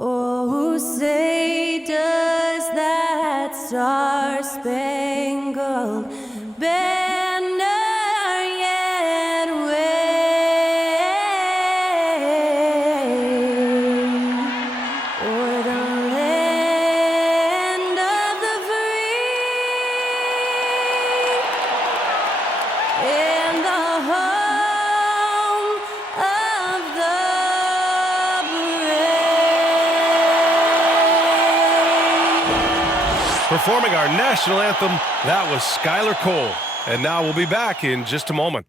Oh, say does that star-spangled banner yet wave o'er the land of the free and the home of the Performing our national anthem, that was Skylar Cole. And now we'll be back in just a moment.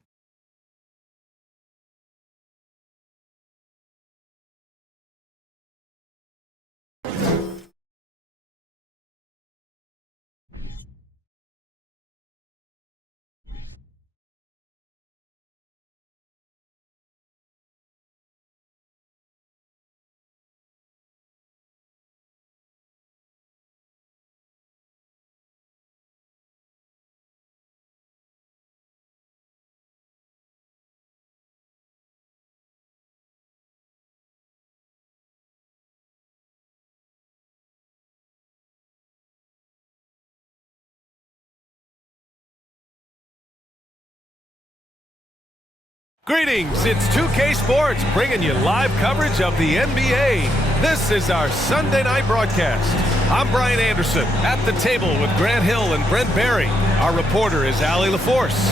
Greetings, it's 2K Sports bringing you live coverage of the NBA. This is our Sunday night broadcast. I'm Brian Anderson, at the table with Grant Hill and Brent Barry. Our reporter is Allie LaForce.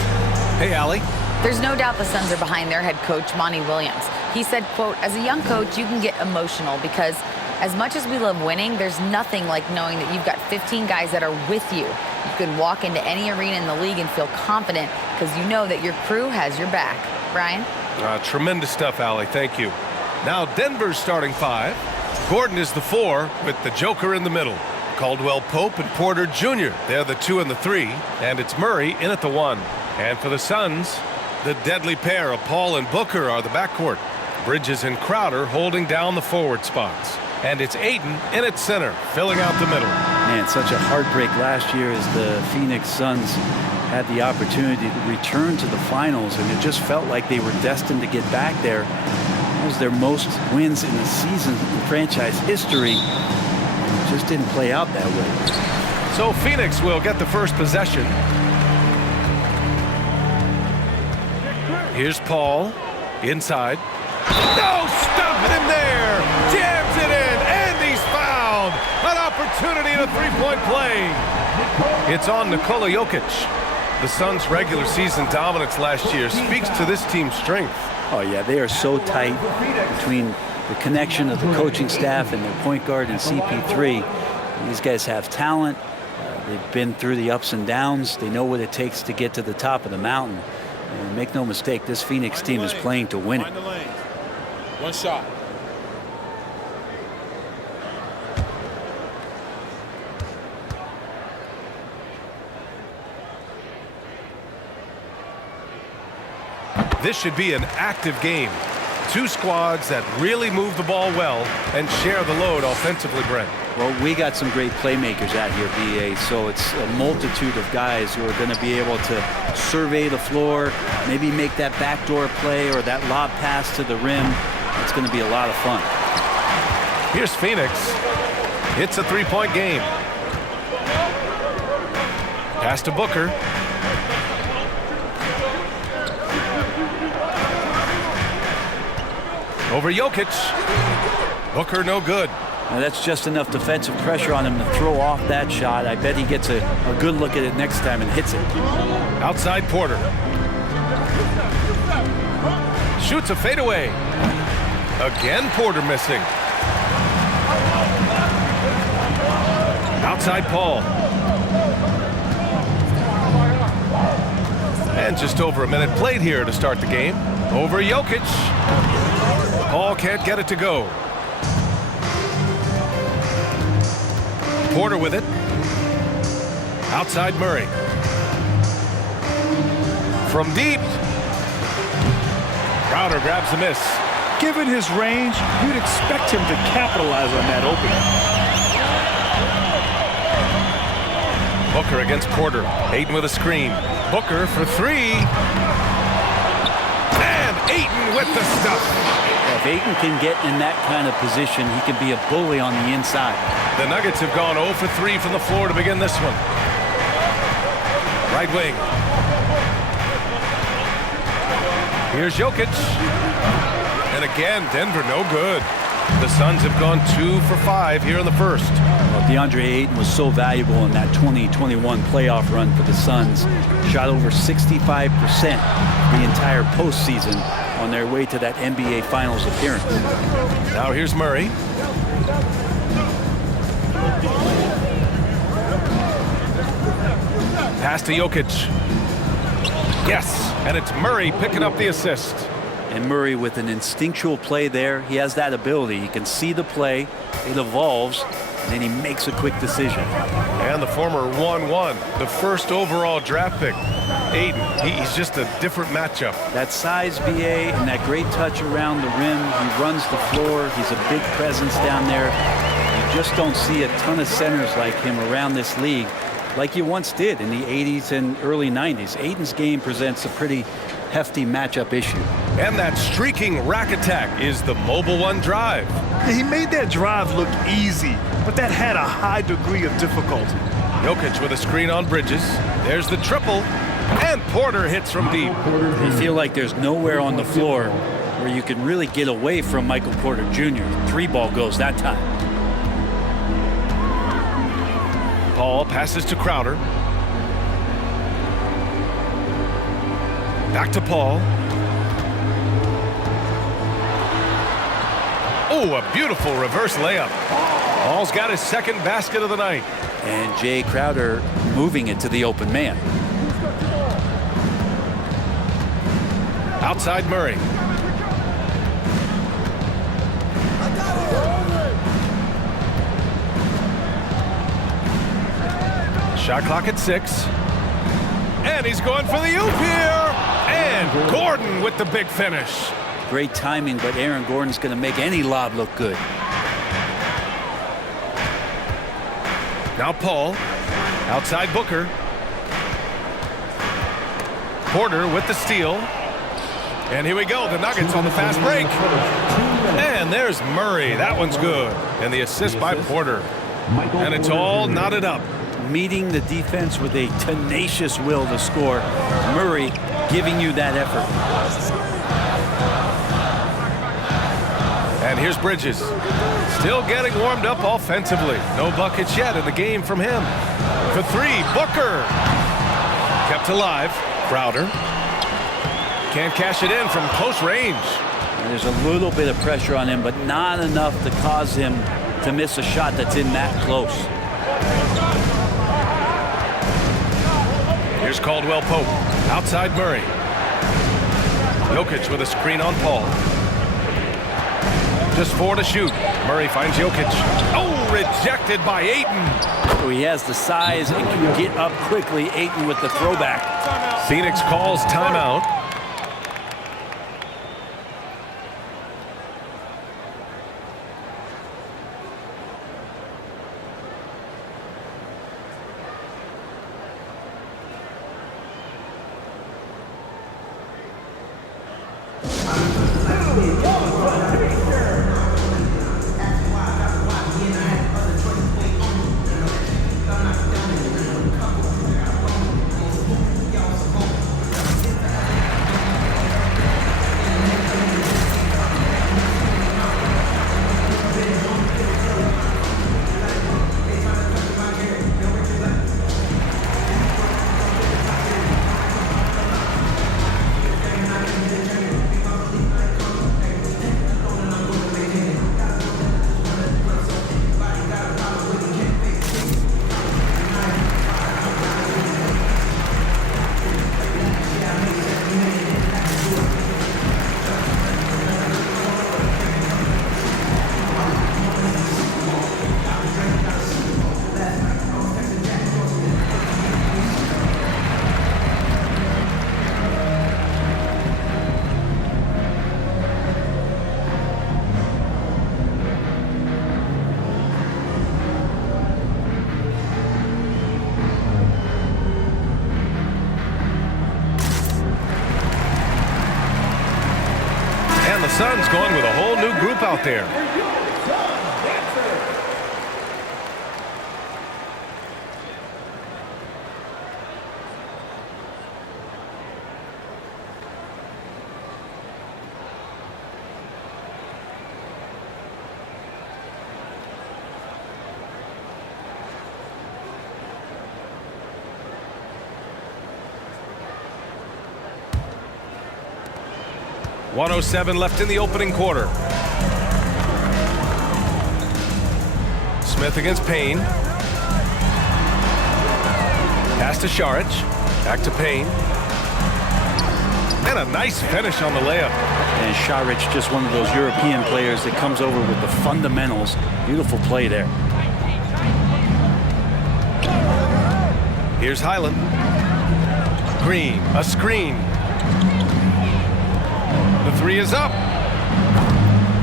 Hey, Allie. There's no doubt the Suns are behind their head coach, Monty Williams. He said, quote, as a young coach, you can get emotional because as much as we love winning, there's nothing like knowing that you've got 15 guys that are with you. You can walk into any arena in the league and feel confident because you know that your crew has your back. Brian? Tremendous stuff, Allie. Thank you. Now Denver's starting five. Gordon is the 4 with the Joker in the middle. Caldwell Pope and Porter Jr. They're the 2 and the 3. And it's Murray in at the 1. And for the Suns, the deadly pair of Paul and Booker are the backcourt. Bridges and Crowder holding down the forward spots. And it's Ayton in at center, filling out the middle. Man, such a heartbreak last year as the Phoenix Suns had the opportunity to return to the finals, and it just felt like they were destined to get back there. It was their most wins in the season in franchise history. It just didn't play out that way. So Phoenix will get the first possession. Here's Paul inside. No, stopping him there. Jams it in, and he's fouled. An opportunity in a three-point play. It's on Nikola Jokic. The Suns' regular season dominance last year speaks to this team's strength. Oh, yeah, they are so tight between the connection of the coaching staff and their point guard and CP3. These guys have talent. They've been through the ups and downs. They know what it takes to get to the top of the mountain. And make no mistake, this Phoenix team is playing to win it. One shot. This should be an active game. Two squads that really move the ball well and share the load offensively, Brent. Well, we got some great playmakers out here, BA, so it's a multitude of guys who are going to be able to survey the floor, maybe make that backdoor play or that lob pass to the rim. It's going to be a lot of fun. Here's Phoenix. It's a three-point game. Pass to Booker. Over Jokic. Booker no good. Now that's just enough defensive pressure on him to throw off that shot. I bet he gets a good look at it next time and hits it. Outside Porter. Shoots a fadeaway. Again Porter missing. Outside Paul. And just over a minute played here to start the game. Over Jokic. Paul can't get it to go. Porter with it. Outside Murray. From deep. Crowder grabs the miss. Given his range, you'd expect him to capitalize on that opening. Booker against Porter. Ayton with a screen. Booker for three. And Ayton with the stuff. If Ayton can get in that kind of position, he can be a bully on the inside. The Nuggets have gone 0 for 3 from the floor to begin this one. Right wing. Here's Jokic. And again, Denver no good. The Suns have gone 2 for 5 here in the first. Well, DeAndre Ayton was so valuable in that 2021 playoff run for the Suns. Shot over 65% the entire postseason on their way to that NBA Finals appearance. Now here's Murray. Pass to Jokic. Yes, and it's Murray picking up the assist. And Murray with an instinctual play there. He has that ability. He can see the play, it evolves, and then he makes a quick decision. And the former 1-1, the first overall draft pick. Ayton, he's just a different matchup. That size, BA, and that great touch around the rim. He runs the floor. He's a big presence down there. You just don't see a ton of centers like him around this league like you once did in the 80s and early 90s. Ayton's game presents a pretty hefty matchup issue. And that streaking rack attack is the Mobile One drive. He made that drive look easy, but that had a high degree of difficulty. Jokic with a screen on Bridges. There's the triple. And Porter hits from deep. You feel like there's nowhere on the floor where you can really get away from Michael Porter Jr. The 3-ball goes that time. Paul passes to Crowder. Back to Paul. Oh, a beautiful reverse layup. Paul's got his second basket of the night. And Jay Crowder moving it to the open man. Outside Murray. Shot clock at 6. And he's going for the oop here. And Gordon with the big finish. Great timing, but Aaron Gordon's going to make any lob look good. Now Paul. Outside Booker. Porter with the steal. And here we go, the Nuggets on the fast break. And there's Murray, that one's good. And the assist by Porter. And it's all knotted up. Meeting the defense with a tenacious will to score. Murray giving you that effort. And here's Bridges. Still getting warmed up offensively. No buckets yet in the game from him. For 3, Booker. Kept alive, Crowder. Can't cash it in from close range. And there's a little bit of pressure on him, but not enough to cause him to miss a shot that's in that close. Here's Caldwell Pope. Outside Murray. Jokic with a screen on Paul. Just 4 to shoot. Murray finds Jokic. Oh, rejected by Ayton. So he has the size and can get up quickly. Ayton with the throwback. Phoenix calls timeout. Suns going with a whole new group out there. .107 left in the opening quarter. Smith against Payne. Pass to Saric. Back to Payne. And a nice finish on the layup. And Saric, just one of those European players that comes over with the fundamentals. Beautiful play there. Here's Highland. Green, a screen. The three is up.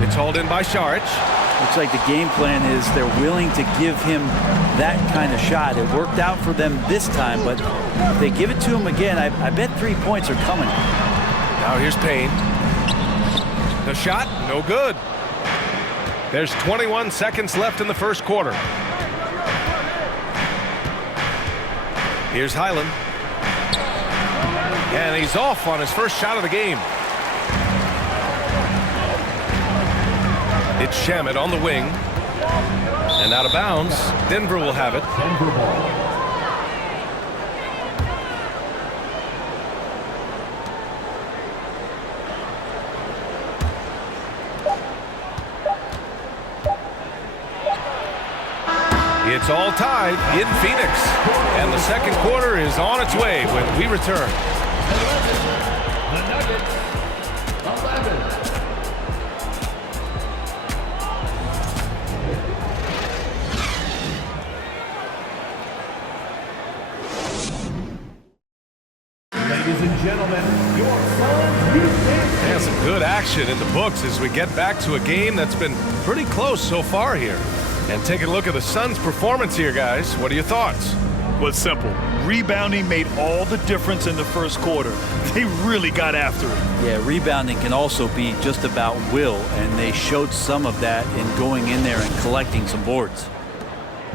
It's hauled in by Saric. Looks like the game plan is they're willing to give him that kind of shot. It worked out for them this time, but if they give it to him again, I bet 3 points are coming. Now here's Payne. The shot, no good. There's 21 seconds left in the first quarter. Here's Highland. And he's off on his first shot of the game. It's Shamet on the wing. And out of bounds. Denver will have it. Denver ball. It's all tied in Phoenix. And the second quarter is on its way when we return. The Nuggets, 11. Ladies and gentlemen, your Suns Houston. And some good action in the books as we get back to a game that's been pretty close so far here. And taking a look at the Suns' performance here, guys. What are your thoughts? Well, it's simple. Rebounding made all the difference in the first quarter. They really got after it. Yeah, rebounding can also be just about will, and they showed some of that in going in there and collecting some boards.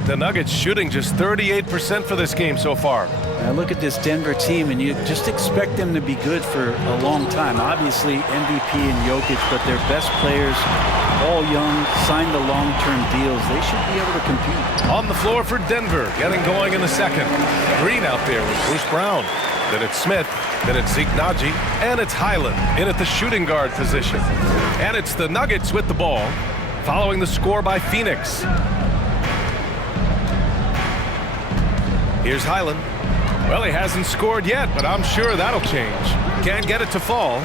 The Nuggets shooting just 38% for this game so far. Now look at this Denver team, and you just expect them to be good for a long time. Obviously, MVP and Jokic, but their best players, all young, signed the long-term deals. They should be able to compete. On the floor for Denver, getting going in the second. Green out there with Bruce Brown. Then it's Smith. Then it's Zeke Naji. And it's Highland in at the shooting guard position. And it's the Nuggets with the ball, following the score by Phoenix. Here's Highland. Well, he hasn't scored yet, but I'm sure that'll change. Can't get it to fall.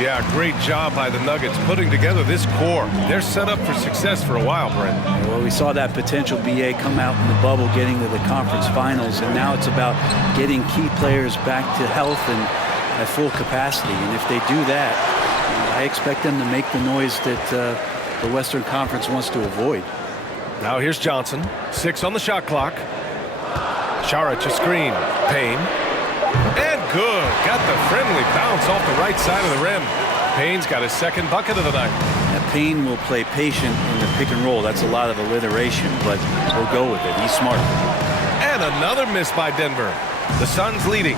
Yeah, great job by the Nuggets putting together this core. They're set up for success for a while, Brent. Well, we saw that potential BA come out in the bubble, getting to the conference finals, and now it's about getting key players back to health and at full capacity. And if they do that, I expect them to make the noise that the Western Conference wants to avoid. Now here's Johnson. 6 on the shot clock. Saric a screen. Payne. And good. Got the friendly bounce off the right side of the rim. Payne's got his second bucket of the night. Now, Payne will play patient in the pick and roll. That's a lot of alliteration, but we'll go with it. He's smart. And another miss by Denver. The Suns leading.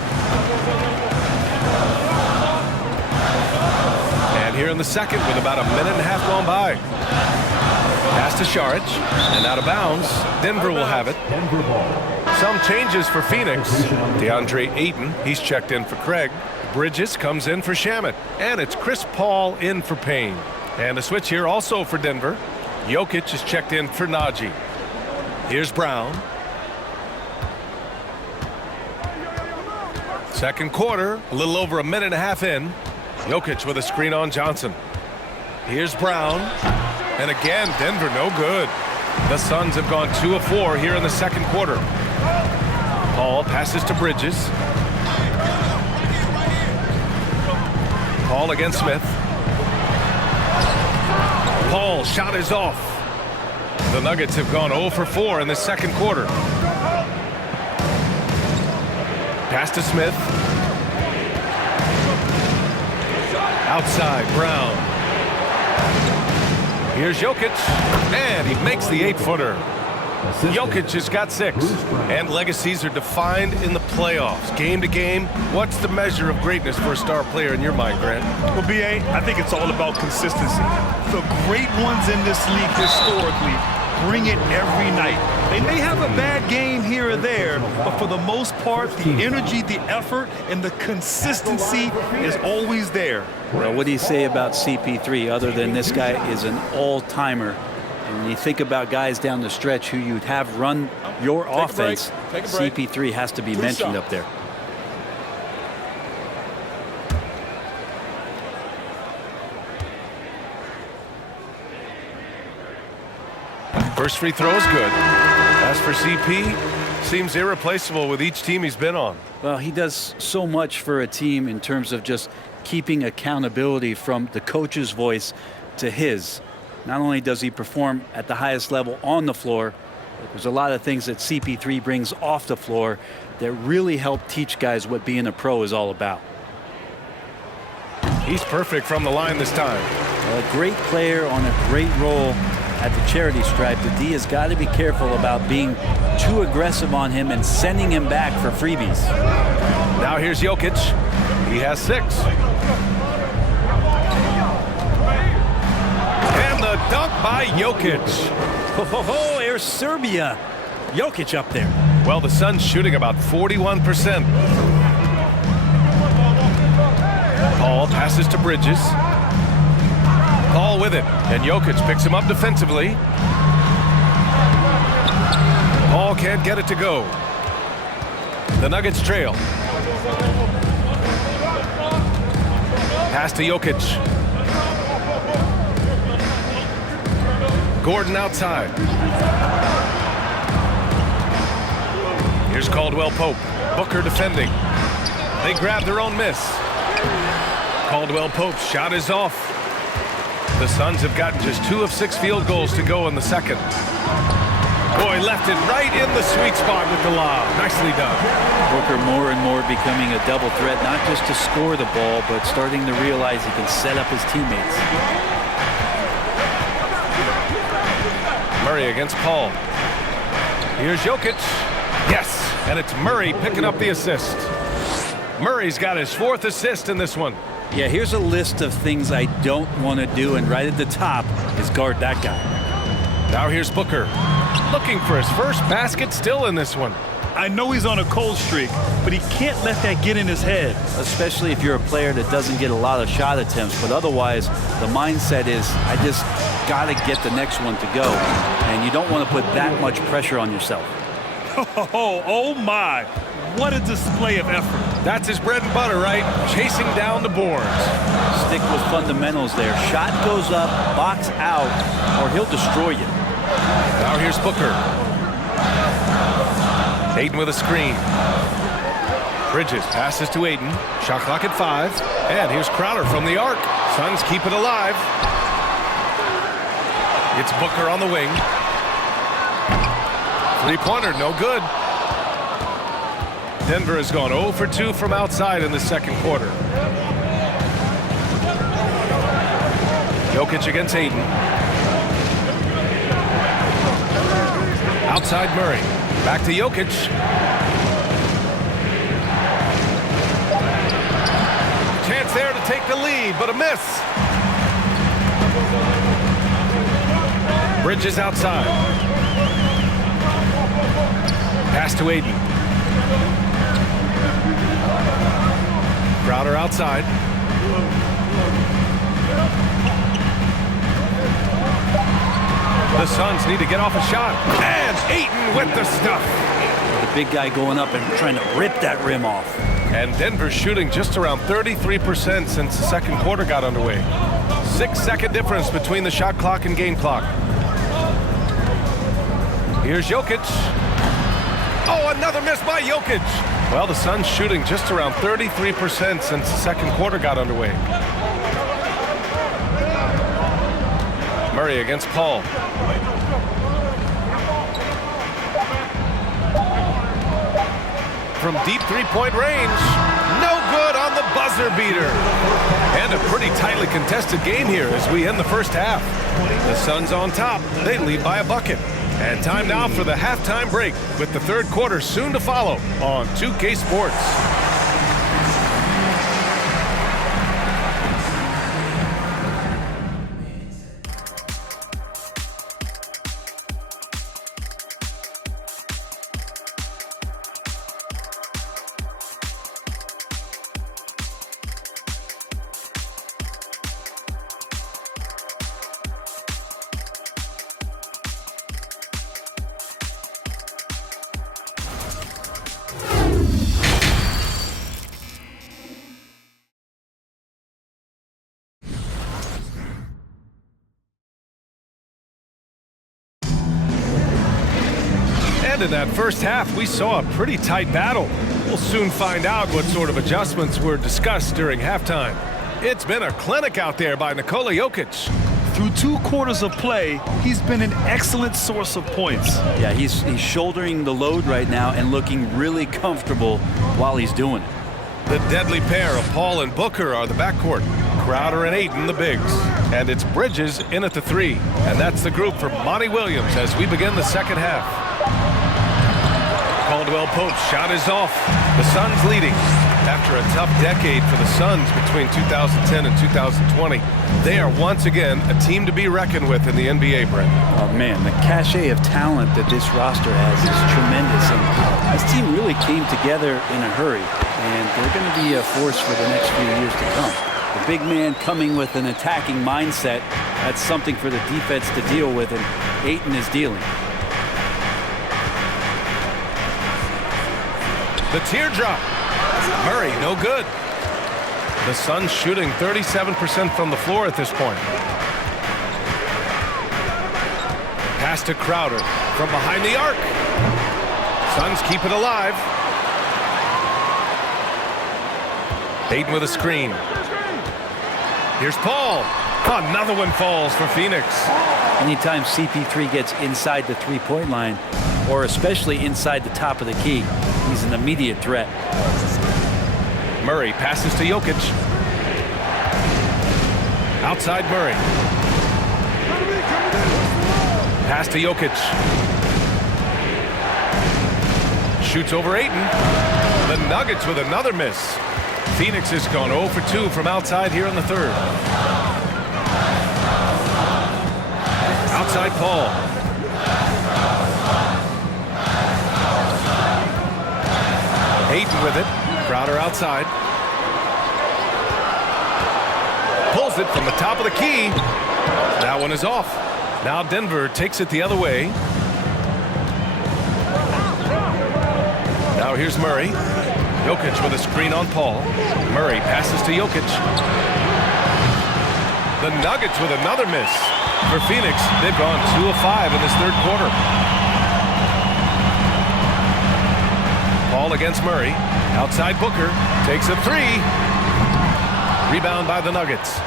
And here in the second with about a minute and a half gone by. Pass to Saric. And out of bounds. Denver will have it. Denver ball. Some changes for Phoenix. DeAndre Ayton, he's checked in for Craig. Bridges comes in for Shamet. And it's Chris Paul in for Payne. And a switch here also for Denver. Jokic is checked in for Naji. Here's Brown. Second quarter, a little over a minute and a half in. Jokic with a screen on Johnson. Here's Brown. And again, Denver no good. The Suns have gone 2 of 4 here in the second quarter. Paul passes to Bridges. Paul against Smith. Paul shot is off. The Nuggets have gone 0 for 4 in the second quarter. Pass to Smith. Outside, Brown. Here's Jokic, and he makes the 8-footer. Jokic has got 6, and legacies are defined in the playoffs. Game to game, what's the measure of greatness for a star player in your mind, Grant? Well, B.A., I think it's all about consistency. The great ones in this league historically bring it every night. They may have a bad game here or there, but for the most part, the energy, the effort, and the consistency is always there. Well, what do you say about CP3 other than this guy is an all-timer? And when you think about guys down the stretch who you'd have run your offense, CP3 has to be mentioned up there. First free throw is good. As for CP, seems irreplaceable with each team he's been on. Well, he does so much for a team in terms of just keeping accountability from the coach's voice to his. Not only does he perform at the highest level on the floor, but there's a lot of things that CP3 brings off the floor that really help teach guys what being a pro is all about. He's perfect from the line this time. A great player on a great role at the charity stripe. The D has got to be careful about being too aggressive on him and sending him back for freebies. Now here's Jokic. He has 6. And the dunk by Jokic. Oh, there's Serbia. Jokic up there. Well, the Suns shooting about 41%. Paul passes to Bridges. Paul with it, and Jokic picks him up defensively. Paul can't get it to go. The Nuggets trail. Pass to Jokic. Gordon outside. Here's Caldwell Pope. Booker defending. They grab their own miss. Caldwell Pope's shot is off. The Suns have gotten just 2 of 6 field goals to go in the second. Boy, left it right in the sweet spot with the lob. Nicely done. Booker more and more becoming a double threat, not just to score the ball, but starting to realize he can set up his teammates. Murray against Paul. Here's Jokic. Yes, and it's Murray picking up the assist. Murray's got his 4th assist in this one. Yeah, here's a list of things I don't want to do, and right at the top is guard that guy. Now here's Booker. Looking for his first basket still in this one. I know he's on a cold streak, but he can't let that get in his head. Especially if you're a player that doesn't get a lot of shot attempts, but otherwise the mindset is I just got to get the next one to go, and you don't want to put that much pressure on yourself. Oh my, what a display of effort. That's his bread and butter, right? Chasing down the boards. Stick with fundamentals there. Shot goes up, box out, or he'll destroy you. Now here's Booker. Ayton with a screen. Bridges passes to Ayton. Shot clock at 5. And here's Crowder from the arc. Suns keep it alive. It's Booker on the wing. 3-pointer, no good. Denver has gone 0 for 2 from outside in the second quarter. Jokic against Ayton. Outside Murray. Back to Jokic. Chance there to take the lead, but a miss. Bridges outside. Pass to Ayton. Crowder outside. The Suns need to get off a shot. And Ayton with the stuff. The big guy going up and trying to rip that rim off. And Denver's shooting just around 33% since the second quarter got underway. 6-second difference between the shot clock and game clock. Here's Jokic. Oh, another miss by Jokic. Well, the Suns shooting just around 33% since the second quarter got underway. Murray against Paul. From deep 3-point range. No good on the buzzer. buzzer beater. And a pretty tightly contested game here as we end the first half. The Suns on top. They lead by a bucket. And time now for the halftime break with the third quarter soon to follow on 2K Sports. And in that first half, we saw a pretty tight battle. We'll soon find out what sort of adjustments were discussed during halftime. It's been a clinic out there by Nikola Jokic. Through 2 quarters of play, he's been an excellent source of points. Yeah, he's shouldering the load right now and looking really comfortable while he's doing it. The deadly pair of Paul and Booker are the backcourt. Crowder and Ayton, the bigs. And it's Bridges in at the 3. And that's the group for Monty Williams as we begin the second half. Caldwell Pope's shot is off. The Suns leading. After a tough decade for the Suns between 2010 and 2020, they are once again a team to be reckoned with in the NBA, Brent. Oh, man, the cachet of talent that this roster has is tremendous. And this team really came together in a hurry. And they're going to be a force for the next few years to come. The big man coming with an attacking mindset, that's something for the defense to deal with, and Ayton is dealing. The teardrop. Murray, no good. The Suns shooting 37% from the floor at this point. Pass to Crowder from behind the arc. Suns keep it alive. Ayton with a screen. Here's Paul. Another one falls for Phoenix. Anytime CP3 gets inside the three-point line, or especially inside the top of the key, he's an immediate threat. Murray passes to Jokic. Outside Murray. Pass to Jokic. Shoots over Ayton. The Nuggets with another miss. Phoenix has gone 0 for 2 from outside here in the third. Outside Paul. Ayton with it. Crowder outside. Pulls it from the top of the key. That one is off. Now Denver takes it the other way. Now here's Murray. Jokic with a screen on Paul. Murray passes to Jokic. The Nuggets with another miss. For Phoenix, they've gone 2 of 5 in this third quarter. Paul against Murray. Outside Booker. Takes a 3. Rebound by the Nuggets.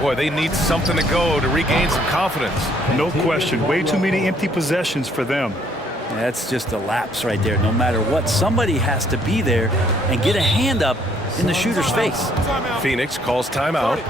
Boy, they need something to go to regain some confidence. No question. Way too many empty possessions for them. That's just a lapse right there. No matter what, somebody has to be there and get a hand up in the shooter's face. Phoenix calls timeout.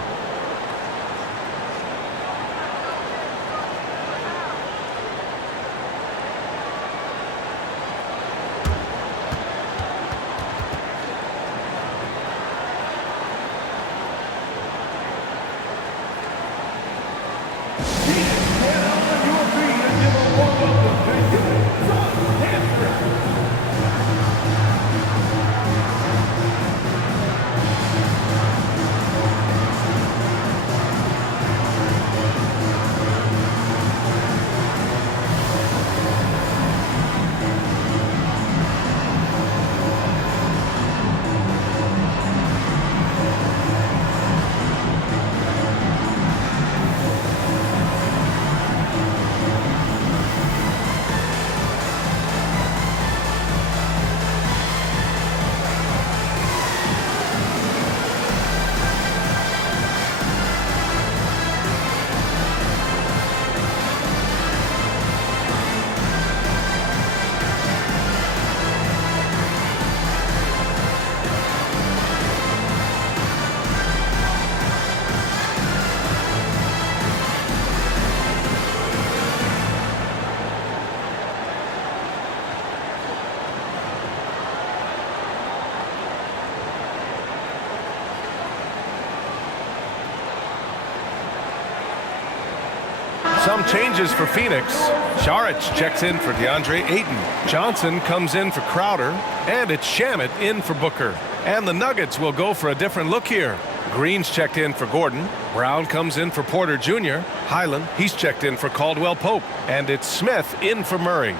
Some changes for Phoenix. Saric checks in for DeAndre Ayton. Johnson comes in for Crowder. And it's Shamet in for Booker. And the Nuggets will go for a different look here. Green's checked in for Gordon. Brown comes in for Porter Jr. Highland, he's checked in for Caldwell Pope. And it's Smith in for Murray.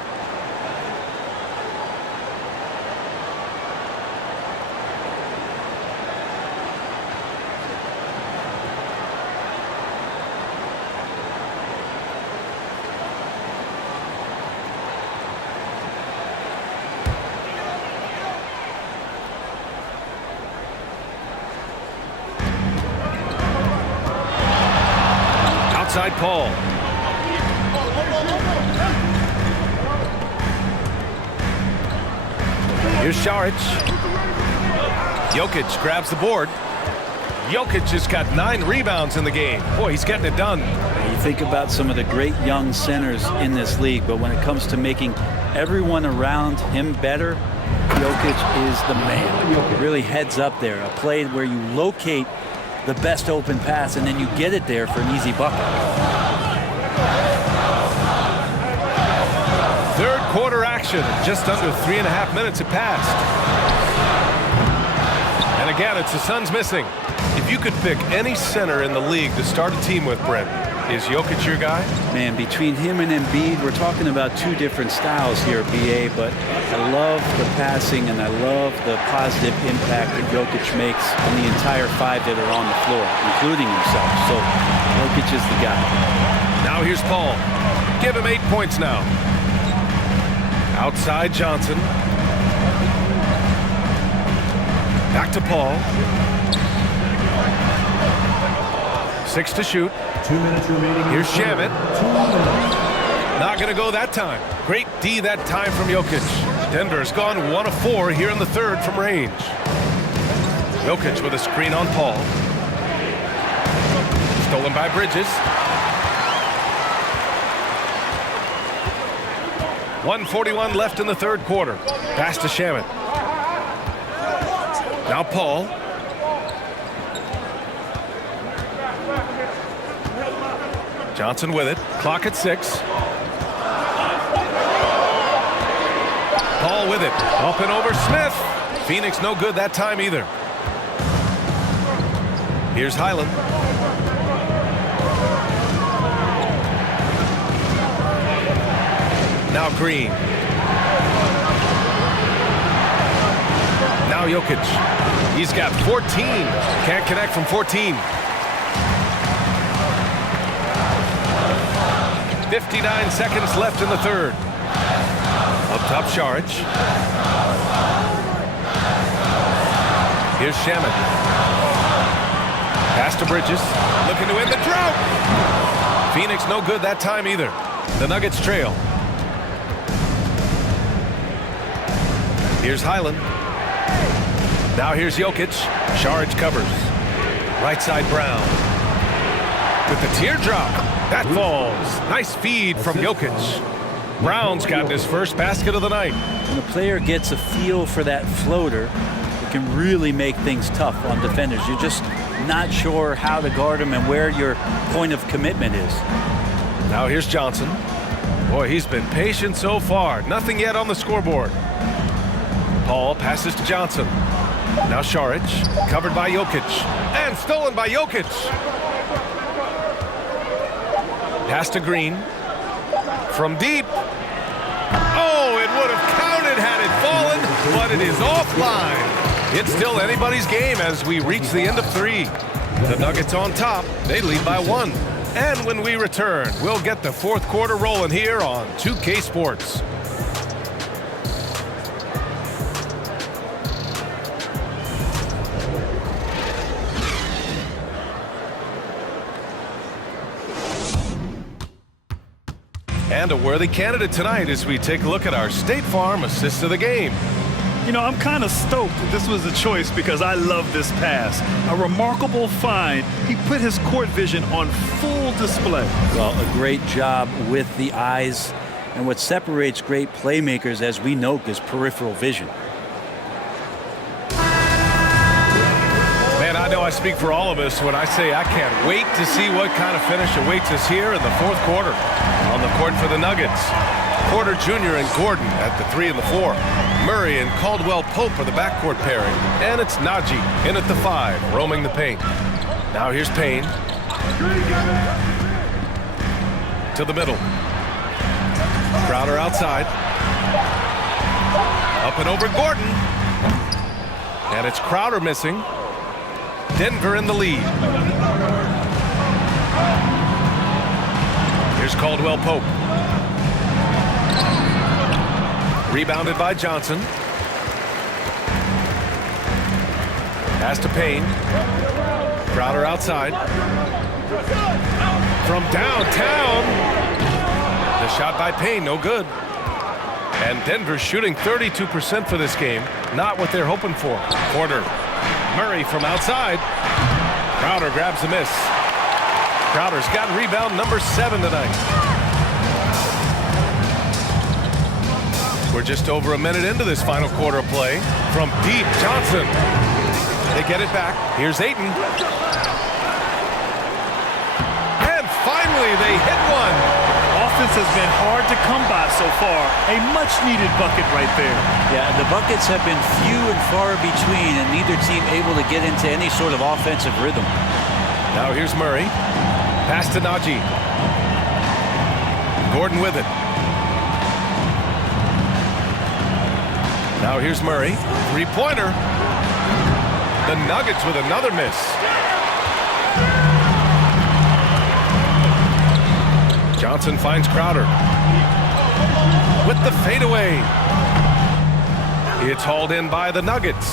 Outside Paul. Here's Saric. Jokic grabs the board. Jokic has got 9 rebounds in the game. Boy, he's getting it done. You think about some of the great young centers in this league, but when it comes to making everyone around him better, Jokic is the man. He really heads up there. A play where you locate the best open pass and then you get it there for an easy bucket. Third quarter action. Just under 3.5 minutes have passed. And again, it's the Suns missing. If you could pick any center in the league to start a team with, Brent, is Jokic your guy? Man, between him and Embiid, we're talking about 2 different styles here, BA, but I love the passing and I love the positive impact that Jokic makes on the entire 5 that are on the floor, including himself. So Jokic is the guy. Now here's Paul. Give him 8 points now. Outside Johnson. Back to Paul. 6 to shoot. 2 minutes remaining. Here's Shamet. Not going to go that time. Great D that time from Jokic. Denver's gone 1 of 4 here in the third from range. Jokic with a screen on Paul. Stolen by Bridges. 1:41 left in the third quarter. Pass to Shamet. Now Paul. Johnson with it. Clock at 6. Paul with it. Up and over Smith. Phoenix no good that time either. Here's Highland. Now Green. Now Jokic. He's got 14. Can't connect from 14. 59 seconds left in the third. Up top, Saric. Here's Shamet. Pass to Bridges. Looking to end the drought. Phoenix no good that time either. The Nuggets trail. Here's Highland. Now here's Jokic. Saric covers. Right side Brown. With the teardrop. That falls. Nice feed from Jokic. Brown's gotten his first basket of the night. When a player gets a feel for that floater, it can really make things tough on defenders. You're just not sure how to guard him and where your point of commitment is. Now here's Johnson. Boy, he's been patient so far. Nothing yet on the scoreboard. Paul passes to Johnson. Now Saric, covered by Jokic. And stolen by Jokic. Pass to Green. From deep. Oh, it would have counted had it fallen, but it is offline. It's still anybody's game as we reach the end of 3. The Nuggets on top. They lead by 1. And when we return, we'll get the fourth quarter rolling here on 2K Sports. And a worthy candidate tonight as we take a look at our State Farm assist of the game. You know, I'm kind of stoked this was a choice because I love this pass. A remarkable find. He put his court vision on full display. Well, a great job with the eyes. And what separates great playmakers, as we know, is peripheral vision. Man, I know I speak for all of us when I say I can't wait to see what kind of finish awaits us here in the fourth quarter. On the court for the Nuggets, Porter Jr. and Gordon at the 3 and the 4. Murray and Caldwell Pope are the backcourt pairing. And it's Najee in at the 5, roaming the paint. Now here's Payne. To the middle. Crowder outside. Up and over Gordon. And it's Crowder missing. Denver in the lead. Here's Caldwell Pope. Rebounded by Johnson. Pass to Payne. Crowder outside. From downtown. The shot by Payne, no good. And Denver shooting 32% for this game. Not what they're hoping for. Porter. Murray from outside. Crowder grabs a miss. Crowder's got rebound number 7 tonight. We're just over a minute into this final quarter of play. From deep, Johnson. They get it back. Here's Ayton. And finally, they hit one. Offense has been hard to come by so far. A much-needed bucket right there. Yeah, the buckets have been few and far between, and neither team able to get into any sort of offensive rhythm. Now here's Murray. Pass to Najee. Gordon with it. Now here's Murray. Three-pointer. The Nuggets with another miss. Johnson finds Crowder. With the fadeaway. It's hauled in by the Nuggets.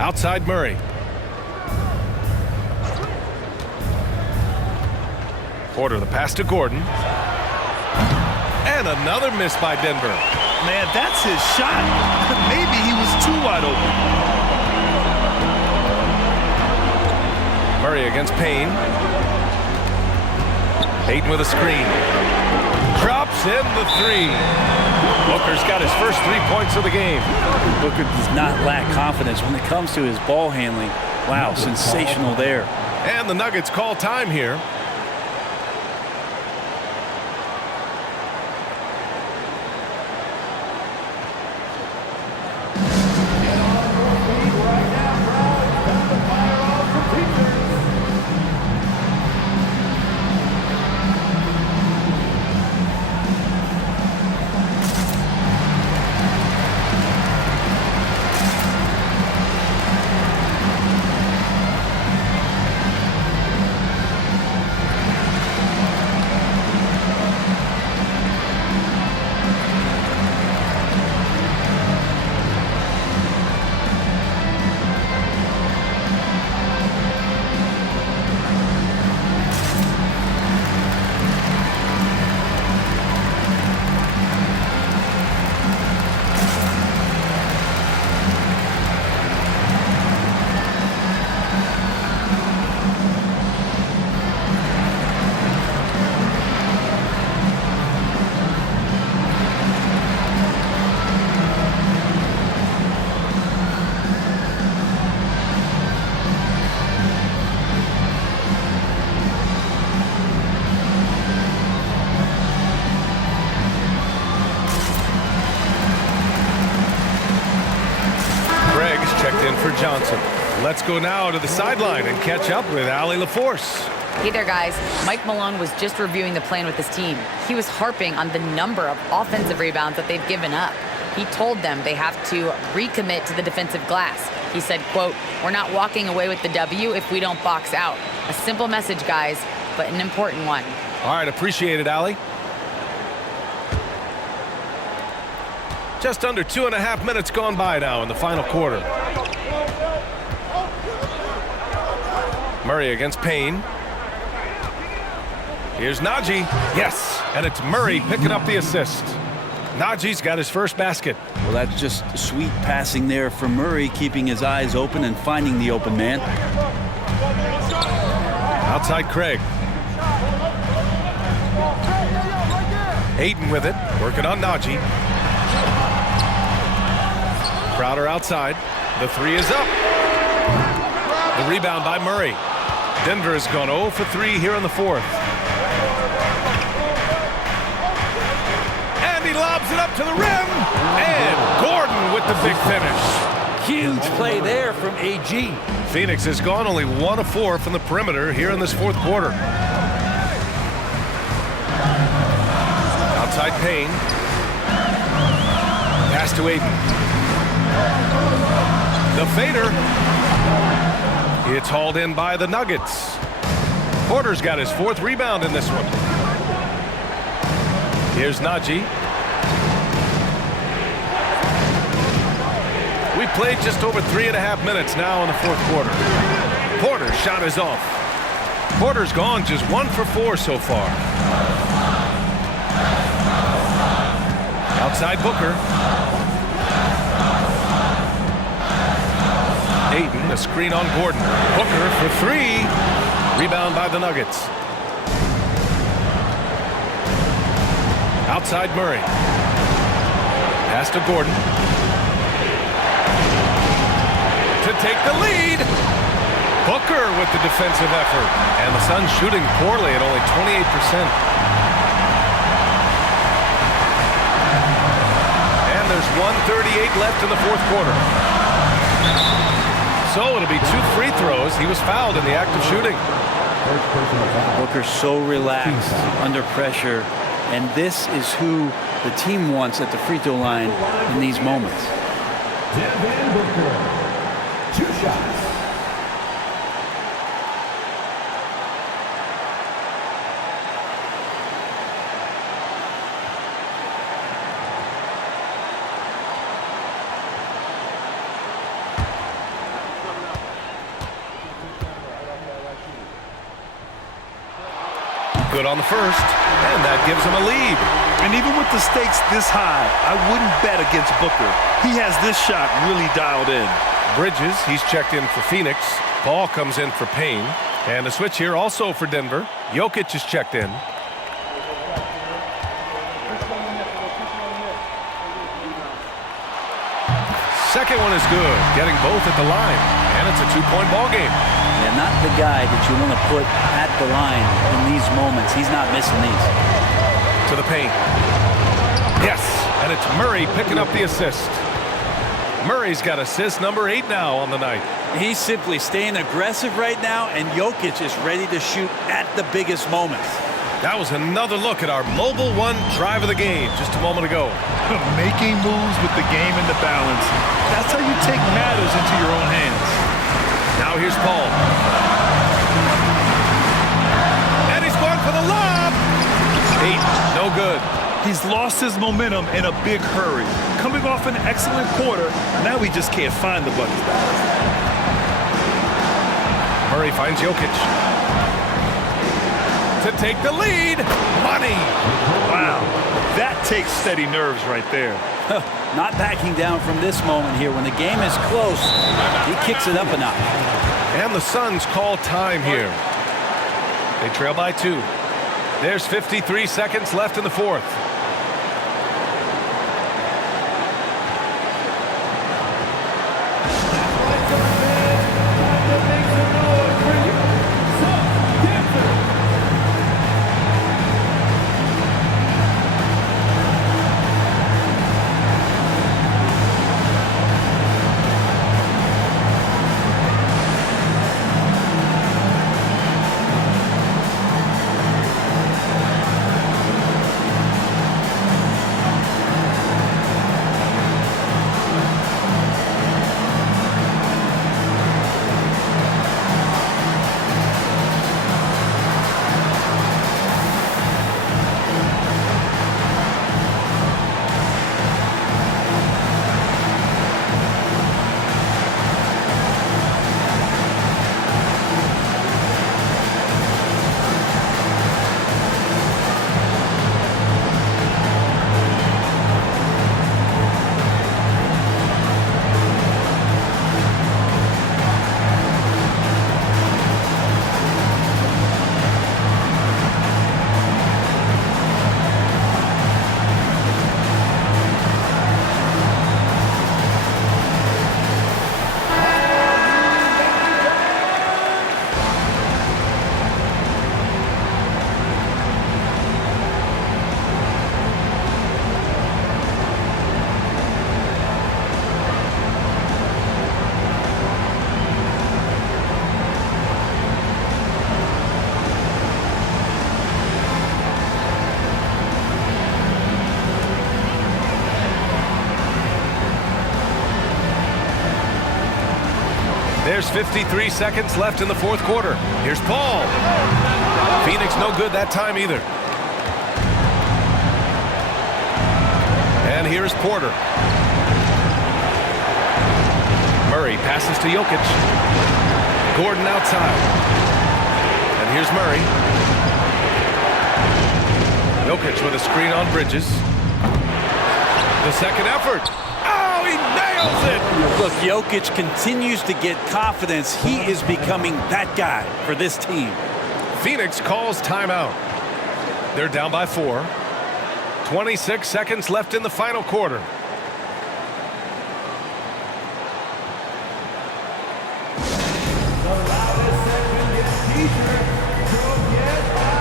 Outside Murray. Porter the pass to Gordon. And another miss by Denver. Man, that's his shot. Maybe he was too wide open. Murray against Payne. Ayton with a screen. Drops in the 3. Booker's got his first 3 points of the game. Booker does not lack confidence when it comes to his ball handling. Wow, sensational there. And the Nuggets call time here. For Johnson. Let's go now to the sideline and catch up with Allie LaForce. Hey there, guys. Mike Malone was just reviewing the plan with his team. He was harping on the number of offensive rebounds that they've given up. He told them they have to recommit to the defensive glass. He said, quote, "We're not walking away with the W if we don't box out." A simple message, guys, but an important one. All right, appreciate it, Allie. Just under 2.5 minutes gone by now in the final quarter. Murray against Payne. Here's Najee. Yes, and it's Murray picking up the assist. Najee's got his first basket. Well, that's just sweet passing there from Murray, keeping his eyes open and finding the open man. Outside Craig. Ayton with it, working on Najee. Crowder outside. The three is up. The rebound by Murray. Denver has gone 0 for 3 here in the fourth. And he lobs it up to the rim. And Gordon with the big finish. Huge play there from AG. Phoenix has gone only 1 of 4 from the perimeter here in this fourth quarter. Outside Payne. Pass to Aiden. The fader. It's hauled in by the Nuggets. Porter's got his 4th rebound in this one. Here's Najee. We played just over 3.5 minutes now in the fourth quarter. Porter's shot is off. Porter's gone just 1 for 4 so far. Outside Booker. Aiden, a screen on Gordon. Booker for 3. Rebound by the Nuggets. Outside Murray. Pass to Gordon. To take the lead. Booker with the defensive effort. And the Suns shooting poorly at only 28%. And there's 1:38 left in the fourth quarter. So it'll be 2 free throws. He was fouled in the act of shooting. Booker's so relaxed under pressure, and this is who the team wants at the free throw line in these moments. Devin Booker, 2 shots. Good on the first, and that gives him a lead. And even with the stakes this high, I wouldn't bet against Booker. He has this shot really dialed in. Bridges, he's checked in for Phoenix. Ball comes in for Payne. And a switch here also for Denver. Jokic is checked in. Second one is good, getting both at the line. And it's a 2-point ball game. Yeah, not the guy that you want to put at the line in these moments. He's not missing these. To the paint. Yes, and it's Murray picking up the assist. Murray's got assist number 8 now on the night. He's simply staying aggressive right now, and Jokic is ready to shoot at the biggest moments. That was another look at our Mobile One drive of the game just a moment ago. Making moves with the game in the balance. That's how you take matters into your own hands. Now here's Paul. And he's going for the lob. 8, no good. He's lost his momentum in a big hurry. Coming off an excellent quarter, now he just can't find the bucket. Murray finds Jokic. To take the lead. Money. Wow, that takes steady nerves right there. Not backing down from this moment here. When the game is close, he kicks it up a notch. And the Suns call time here. They trail by 2. There's 53 seconds left in the fourth. There's 53 seconds left in the fourth quarter. Here's Paul. Phoenix no good that time either. And here's Porter. Murray passes to Jokic. Gordon outside. And here's Murray. Jokic with a screen on Bridges. The second effort. Oh, he nails it! Look, Jokic continues to get confidence. He is becoming that guy for this team. Phoenix calls timeout. They're down by 4. 26 seconds left in the final quarter. The loudest second-get t-shirt to get out.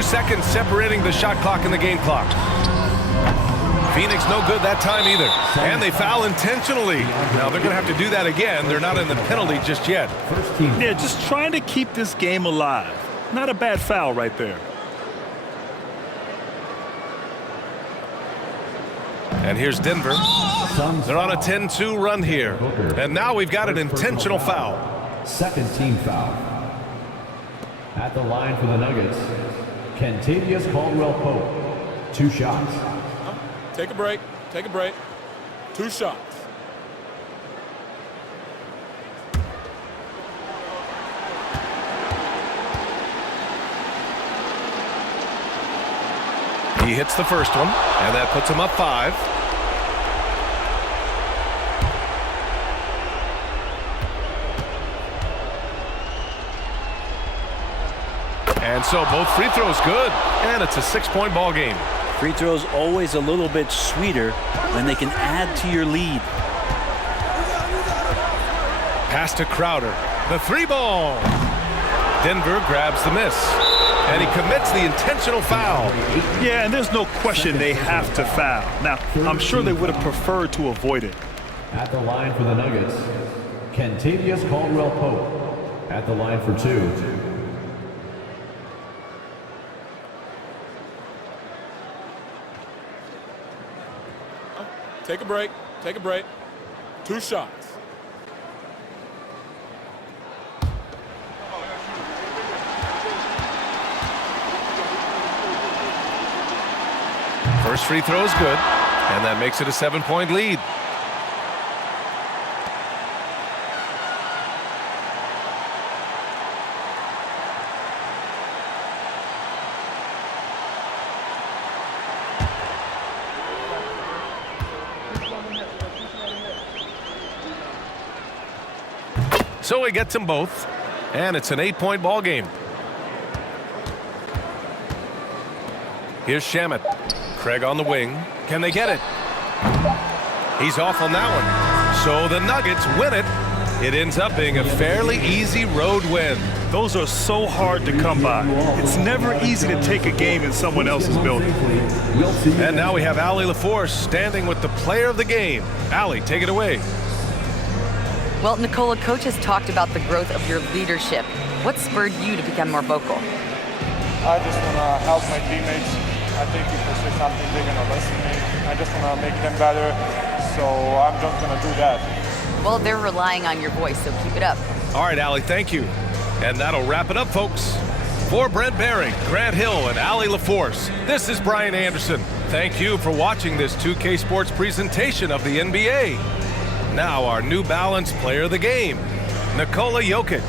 Seconds separating the shot clock and the game clock. Phoenix no good that time either. And they foul intentionally. Now they're going to have to do that again. They're not in the penalty just yet. Yeah, just trying to keep this game alive. Not a bad foul right there. And here's Denver. They're on a 10-2 run here. And now we've got an intentional foul. Second team foul. At the line for the Nuggets, Kentavious Caldwell-Pope. 2 shots. Take a break. Take a break. 2 shots. He hits the first one, and that puts him up 5. And so both free throws good, and it's a 6-point ball game. Free throws always a little bit sweeter when they can add to your lead. Pass to Crowder. The 3-ball. Denver grabs the miss. And he commits the intentional foul. Yeah, and there's no question they have to foul. Now, I'm sure they would have preferred to avoid it. At the line for the Nuggets, Kentavious Caldwell-Pope. At the line for 2. Take a break. Take a break. 2 shots. First free throw is good, and that makes it a 7-point lead. So he gets them both, and it's an 8-point ball game. Here's Shamet. Craig on the wing. Can they get it? He's off on that one. So the Nuggets win it. It ends up being a fairly easy road win. Those are so hard to come by. It's never easy to take a game in someone else's building. And now we have Allie LaForce standing with the player of the game. Allie, take it away. Well, Nicola, coach has talked about the growth of your leadership. What spurred you to become more vocal? I just want to help my teammates. I think if they say something, they're going to listen to me. I just want to make them better, so I'm just going to do that. Well, they're relying on your voice, so keep it up. All right, Allie, thank you. And that'll wrap it up, folks. For Brent Baring, Grant Hill, and Allie LaForce, this is Brian Anderson. Thank you for watching this 2K Sports presentation of the NBA. Now our New Balance player of the game, Nikola Jokic.